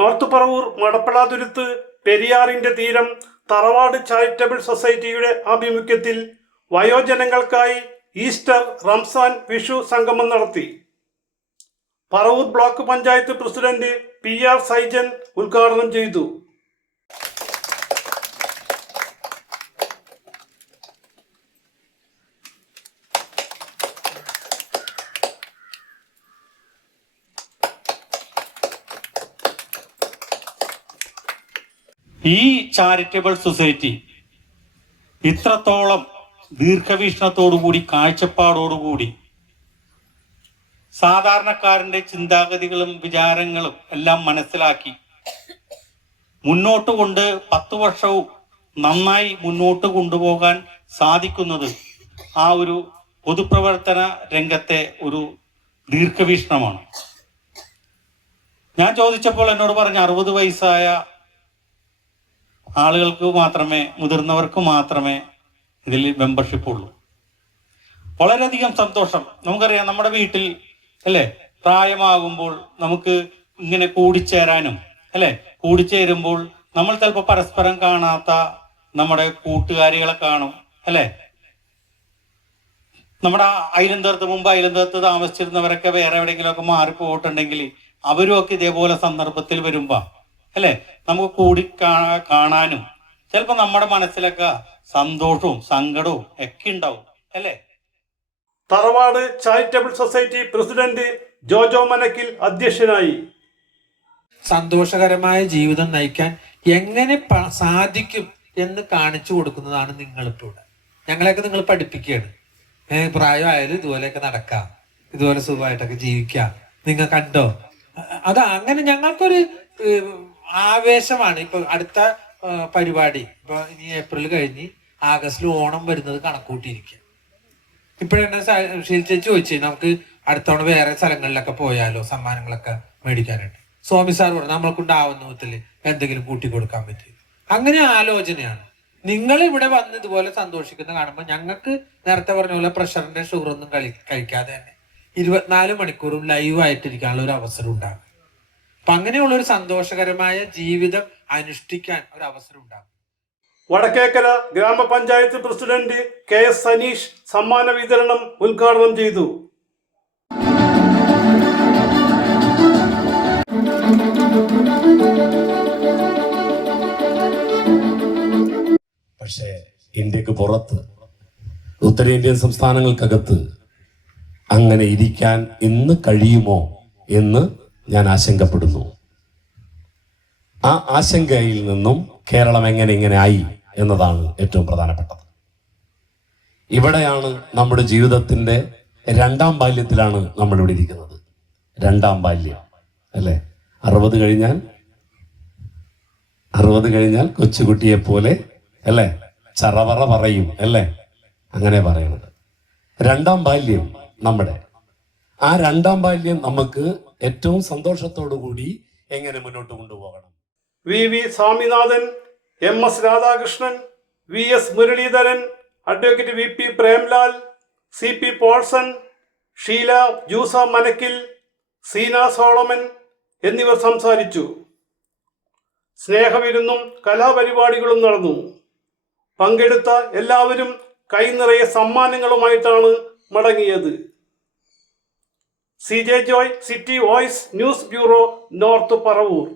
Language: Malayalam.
നോർത്ത് പറവൂർ മടപ്പളാതുരുത്ത് പെരിയാറിന്റെ തീരം തറവാട് ചാരിറ്റബിൾ സൊസൈറ്റിയുടെ ആഭിമുഖ്യത്തിൽ വയോജനങ്ങൾക്കായി ഈസ്റ്റർ, റംസാൻ, വിഷു സംഗമം നടത്തി. Paravur block panchayat president PR Saijan ഉദ്ഘാടനം ചെയ്തു. ഈ ചാരിറ്റബിൾ സൊസൈറ്റി ഇത്രത്തോളം ദീർഘവീക്ഷണത്തോടുകൂടി, കാഴ്ചപ്പാടോടുകൂടി സാധാരണക്കാരന്റെ ചിന്താഗതികളും വിചാരങ്ങളും എല്ലാം മനസ്സിലാക്കി മുന്നോട്ട് കൊണ്ട് 10 വർഷവും നന്നായി മുന്നോട്ട് കൊണ്ടുപോകാൻ സാധിക്കുന്നത് ആ ഒരു പൊതുപ്രവർത്തന രംഗത്തെ ഒരു ദീർഘവീക്ഷണമാണ്. ഞാൻ ചോദിച്ചപ്പോൾ എന്നോട് പറഞ്ഞ 60 വയസ്സായ ആളുകൾക്ക് മാത്രമേ, മുതിർന്നവർക്ക് മാത്രമേ ഇതിൽ മെമ്പർഷിപ്പ് ഉള്ളൂ. വളരെയധികം സന്തോഷം. നമുക്കറിയാം, നമ്മുടെ വീട്ടിൽ അല്ലെ പ്രായമാകുമ്പോൾ നമുക്ക് ഇങ്ങനെ കൂടിച്ചേരാനും അല്ലെ, കൂടിച്ചേരുമ്പോൾ നമ്മൾ ചിലപ്പോൾ പരസ്പരം കാണാത്ത നമ്മുടെ കൂട്ടുകാരികളെ കാണും അല്ലെ. നമ്മുടെ മുമ്പ് അയലന്തരത്ത് താമസിച്ചിരുന്നവരൊക്കെ വേറെ എവിടെയെങ്കിലുമൊക്കെ മാറിപ്പോയിട്ടുണ്ടെങ്കിൽ അവരും ഒക്കെ ഇതേപോലെ സന്ദർഭത്തിൽ വരുമ്പോ അല്ലെ നമുക്ക് കൂടി കാണാനും ചിലപ്പോ നമ്മുടെ മനസ്സിലൊക്കെ സന്തോഷവും സങ്കടവും ഒക്കെ ഉണ്ടാവും അല്ലെ. തറവാട് ചാരിറ്റബിൾ സൊസൈറ്റി പ്രസിഡന്റ് ജോജോ മനക്കിൽ അധ്യക്ഷനായി. സന്തോഷകരമായ ജീവിതം നയിക്കാൻ എങ്ങനെ സാധിക്കും എന്ന് കാണിച്ചു കൊടുക്കുന്നതാണ് നിങ്ങളിപ്പോൾ ഇവിടെ. ഞങ്ങളെയൊക്കെ നിങ്ങൾ പഠിപ്പിക്കുകയാണ്. പ്രായമായാലും ഇതുപോലെയൊക്കെ നടക്കാം, ഇതുപോലെ സുഖമായിട്ടൊക്കെ ജീവിക്കാം. നിങ്ങൾ കണ്ടോ? അത് അങ്ങനെ ഞങ്ങൾക്കൊരു ആവേശമാണ്. ഇപ്പൊ അടുത്ത പരിപാടി ഇപ്പൊ ഇനി ഏപ്രിൽ കഴിഞ്ഞ് ആഗസ്റ്റിൽ ഓണം വരുന്നത് കണക്കൂട്ടിയിരിക്കുക. ഇപ്പോഴെന്നെ ചേച്ചി ചോദിച്ചു, നമുക്ക് അടുത്തവണ വേറെ സ്ഥലങ്ങളിലൊക്കെ പോയാലോ സമ്മാനങ്ങളൊക്കെ മേടിക്കാനായിട്ട്. സ്വാമി സാർ പറഞ്ഞു നമ്മൾക്കുണ്ടാവുന്ന വിധത്തിൽ എന്തെങ്കിലും കൂട്ടി കൊടുക്കാൻ പറ്റും. അങ്ങനെ ആലോചനയാണ്. നിങ്ങൾ ഇവിടെ വന്ന് ഇതുപോലെ സന്തോഷിക്കുന്ന കാണുമ്പോൾ ഞങ്ങൾക്ക് നേരത്തെ പറഞ്ഞ പോലെ പ്രഷറിന്റെ ഷുഗറൊന്നും കഴിക്കാതെ തന്നെ 24 മണിക്കൂറും ലൈവായിട്ടിരിക്കാനുള്ള ഒരു അവസരം ഉണ്ടാകും. അപ്പൊ അങ്ങനെയുള്ള ഒരു സന്തോഷകരമായ ജീവിതം അനുഷ്ഠിക്കാൻ ഒരു അവസരം ഉണ്ടാകും. വടക്കേക്കര ഗ്രാമപഞ്ചായത്ത് പ്രസിഡന്റ് KS സനീഷ് സമ്മാന വിതരണം ഉദ്ഘാടനം ചെയ്തു. പക്ഷേ ഇന്ത്യക്ക് പുറത്ത്, ഉത്തരേന്ത്യൻ സംസ്ഥാനങ്ങൾക്കകത്ത് അങ്ങനെ ഇരിക്കാൻ ഇന്ന് കഴിയുമോ എന്ന് ഞാൻ ആശങ്കപ്പെടുന്നു. ആ ആശങ്കയിൽ നിന്നും കേരളം എങ്ങനെ ആയി എന്നതാണ് ഏറ്റവും പ്രധാനപ്പെട്ടത്. ഇവിടെയാണ് നമ്മുടെ ജീവിതത്തിന്റെ 2ാം ബാല്യത്തിലാണ് നമ്മളിവിടെ ഇരിക്കുന്നത്. 2ാം ബാല്യം അല്ലെ. 60 കഴിഞ്ഞാൽ കൊച്ചുകുട്ടിയെ പോലെ അല്ലെ ചറവറ പറയും അല്ലെ, അങ്ങനെ പറയുന്നത് 2ാം ബാല്യം നമ്മുടെ. ആ 2ാം ബാല്യം നമുക്ക് ഏറ്റവും സന്തോഷത്തോടു കൂടി എങ്ങനെ മുന്നോട്ട് കൊണ്ടുപോകണം. VV Swaminathan, MS Radhakrishnan, VS Muraleedharan, advocate VP Premlal, CP Paulson, Sheela Joosa Manakkil, Seena Solomon എന്നിവർ സംസാരിച്ചു. സ്നേഹവിരുന്നും കലാപരിപാടികളും നടന്നു. പങ്കെടുത്ത എല്ലാവരും കൈനിറയെ സമ്മാനങ്ങളുമായിട്ടാണ് മടങ്ങിയത്. CJ Joy, city voice news bureau, north Paravur.